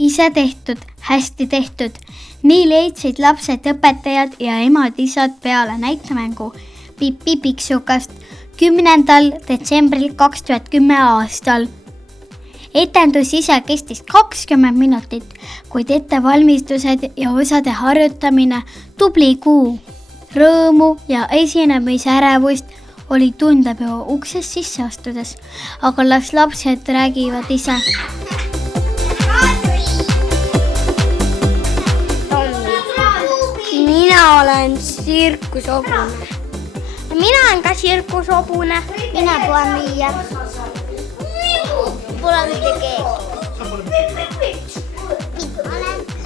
ise tehtud, hästi tehtud. Nii leidsid lapsed, õpetajad ja emad-isad peale näitemängu Pipi Piksukast 10. detsembril 2010 aastal. Etendus ise kestis 20 minutit, kuid ettevalmistused ja osade harjutamine tubli kuu. Rõõmu ja esinemise ärevust oli tunda peo uksest sisse astudes, aga las lapsed räägivad ise. Mina olen tsirkushobune. Mina olen ka tsirkushobune. Mina puhan Miia. Pole mitte keegi.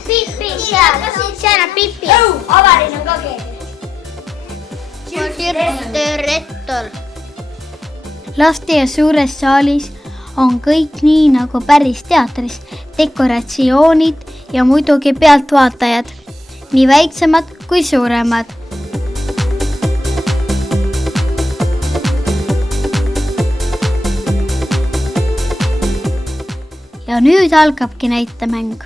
Pipi, seal on Pipi. Avarin on ka keegi. Ma tsirkustöö rettor. Laste ja suures saalis on kõik nii nagu päris teatris, dekoratsioonid ja muidugi pealtvaatajad, nii väiksemad kui suuremad. Ja nüüd algabki näitemäng.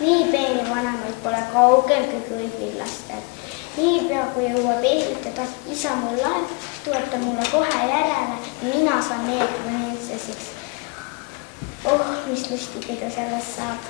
Nii peeni vanemaid pole kaugel kui kõigil lastel. Nii pea kui jõuab ehitada isa mul laev, tuleb ta mulle kohe järele ja mina saan neegriprinsessiks. Oh, mis lustipidu sellest saab.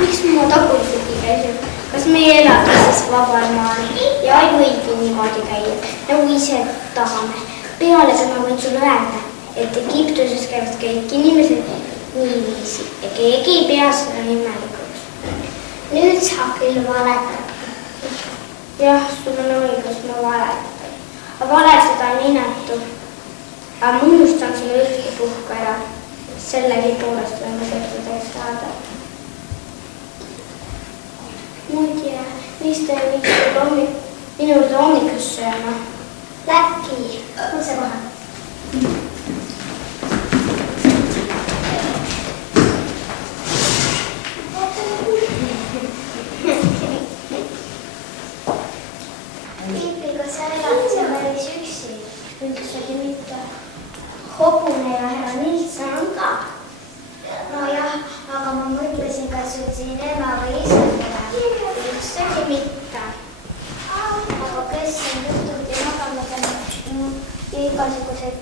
Miks ma tagurpidi käisin? Kas me ei elagi siis vabal maal ja ei võigi niimoodi käia, nagu ise tahame? Peale seda võin sulle öelda, et Egiptuses käivad kõik inimesed niiviisi ja keegi ei pea seda imelikuks. Nüüd sa küll valetad. Jah, sul on õigus, ma valetan. Aga valetada on inetu. Aga ma unustan selle ühtki puhku ära. Sellegi poolest võime sõpradeks saada. Muidu, mis te võiksite minu juurde hommikus sööma? Läki, otse kohe. Piipi, kas sa elad seal päris üksi? Üldsegi mitte. Hobune ja härra Nilsson on ka. Nojah, aga ma mõtlesin, kas sul siin ema või isa pole. Üldsegi mitte. Aga kes on jutud ja magamaga ja igasugused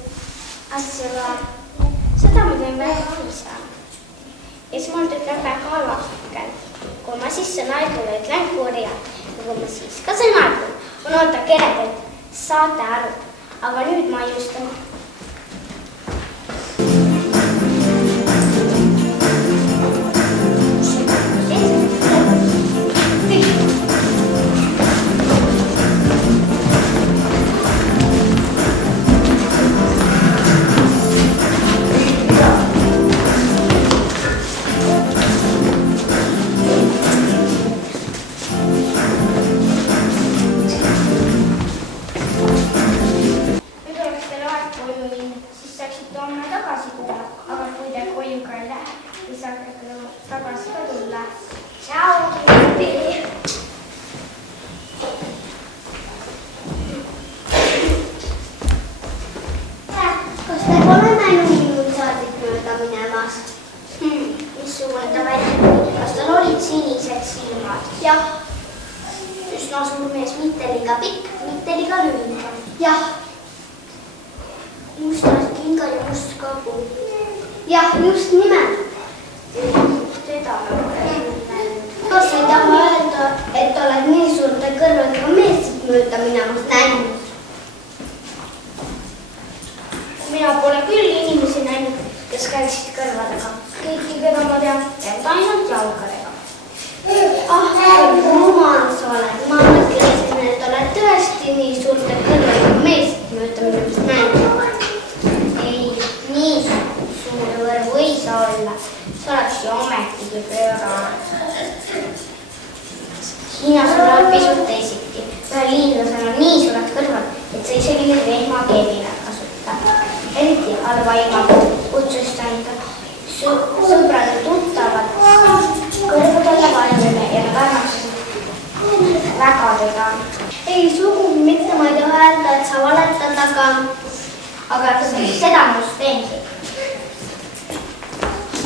asju loeb? Seda ma tein väga isa. Esmalt ütlen väga lahkel. Kui ma siis sõnaidule ütlen kurja, kui ma siis ka sõnaidul, on oota keredelt, saate aru. Aga nüüd ma justan. sinised silmad. jah, Üsna suur mees, mitte liiga pikk, mitte liiga lühike. jah, Mustad kingad ja must kõbu. jah, just nimelt. Teda Kas ei taha öelda, et oled nii suurte kõrvadega meest mööda minemas näinud? mina pole küll inimesi näinud, kes käisid kõrvadega. Kõiki, keda ma tean, käivad ainult jalgadega. Ah, rumal sa oled. Ma mõtlesin, et oled tõesti nii suurte kõrvadega meest mööda minemas näinud. Ei, nii suur võrgu ei saa olla. See oleks ju ometigi pöörane. Hiinas on pisut teisiti. Ühel hiinlasel on nii suured kõrvad, et sa isegi nüüd vehmakeelina kasuta. Eriti halva ilmaga kutsusid anda sõbrad ja tuttavad kõrvadele valmime ja nad armastasid väga teda. Ei, sugugi mitte ma ei taha öelda, et sa valetad, aga seda ma just teengi.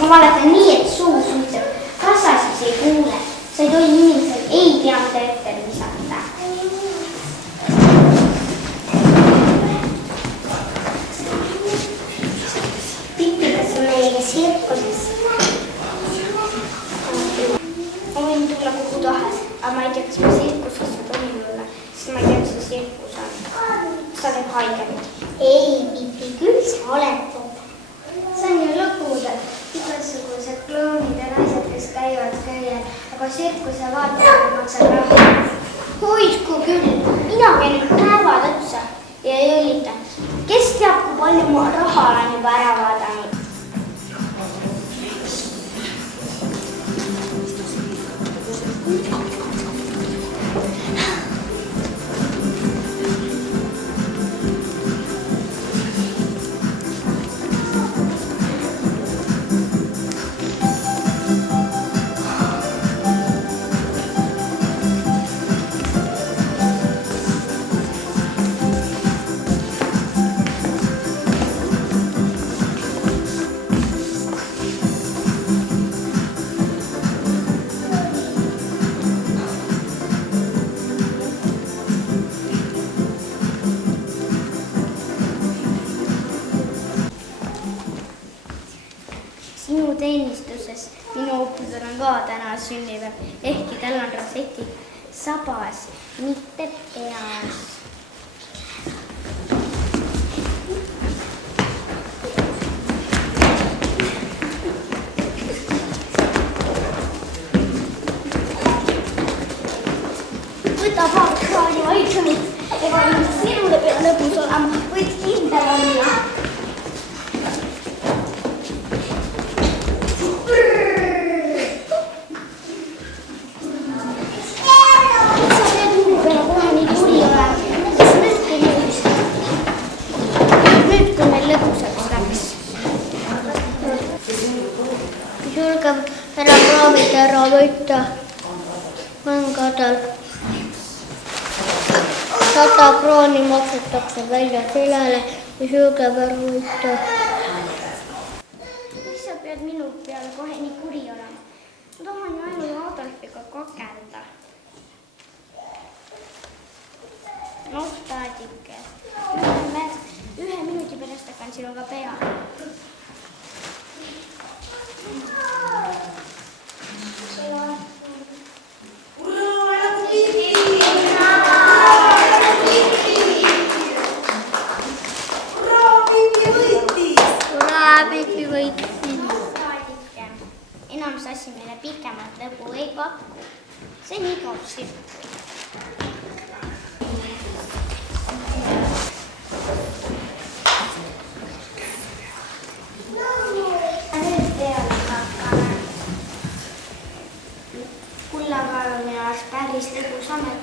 Ma valetan nii, et suus ütleb, kas sa siis ei kuule. Sa ei tohi inimesel ei tea, mida ette visata. Pipikas on meiega sirkuses. Ma võin tulla kuhu tahes, aga ma ei tea, kas ma sirkusesse tohin olla, sest ma ei tea, mis see sirkus on. Sa teeb haiget. Ei, Pipi, küll sa oled popp. See on ju lõbudad, igasugused kloonid ja naised, kes käivad köiel, aga sirkuse vaatamine maksab raha. Hoidku küll, mina käin päevad otsa ja jõlitan. Kes teab, kui palju ma raha olen juba ära vaadanud? Sinu teenistuses minu õppusel on ka täna sünnipäev, ehkki tal on rosetid sabas, mitte peas. Võta paar kraani vaiksemalt, ega sinule pea lõbus olema, võid kindel olla. Ära proovida ära võtta. On kadal. 100 krooni maksetakse välja sellele, mis julgeb ära võtta. Miks sa pead minu peale kohe nii kuri olema? Ma tahan ju ainult Adolfiga kakelda. Noh, taadike. Ühe minuti pärast hakkan sinuga peale. Pipi võitis. Enam sassi meile pikemat lõbu ei paku. See on igav sirk. Nüüd peale hakkame. Kullapäev on minu arust päris lõbus amet,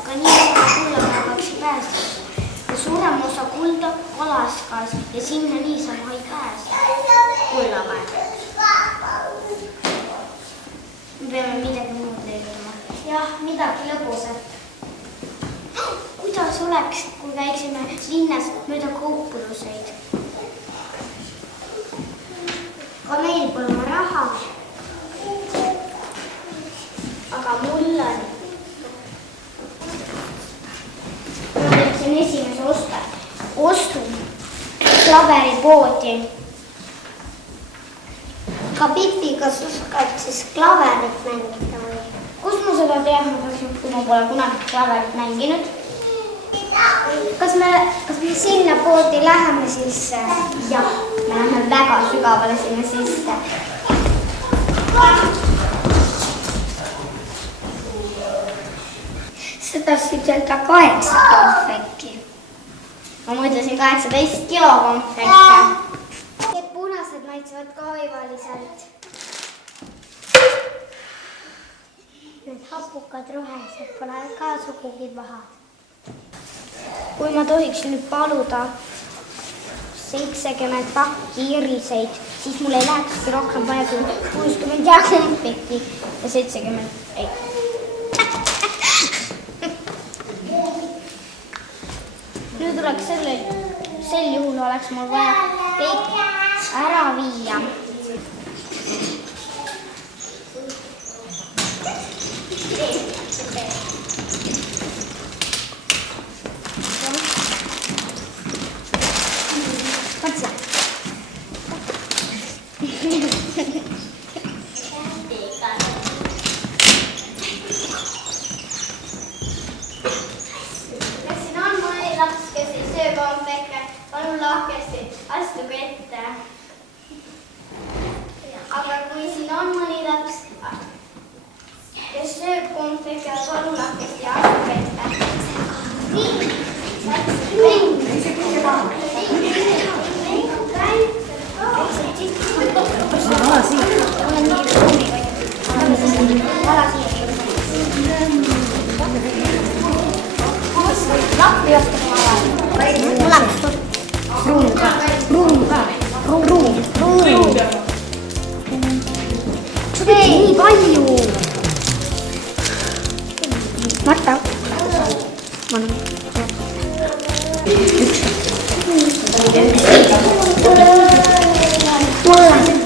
aga nii sama kullapäevaks ei pääse. Ja suurem osa kulda Alaskas ja sinna niisama ei pääse. Kullapäev. Me peame midagi muud leidma. Jah, midagi lõbusat. Kuidas oleks, kui käiksime linnas mööda kaupluseid? Aga meil pole raha. aga mul on. Ma võtsin esimese ostu klaveripoodi. Ka Pipi, kas oskad siis klaverit mängida või? Kus ma seda tean, kui ma pole kunagi klaverit mänginud? Kas me sinna poodi läheme siis? Jah, me läheme väga sügavale sinna sisse. Sa tahtsid öelda 8 konfekki. Ma mõtlesin 18 kilo konfekki. Need punased maitsevad ka oivaliselt. Need hapukad rohelised pole ka sugugi pahad. Kui ma tohiks nüüd paluda 70 pakki iriseid, siis mul ei lähekski rohkem vaja kui 60 ja konfekti ja 70 ei. Nüüd oleks sel juhul oleks mul vaja kõik ära viia. Palun lahkesti, astuge ette. Aga kui siin on mõni laps, kes sööb konfekti, palun lahkesti, astuge ette. Nii palju. Marta. Mul on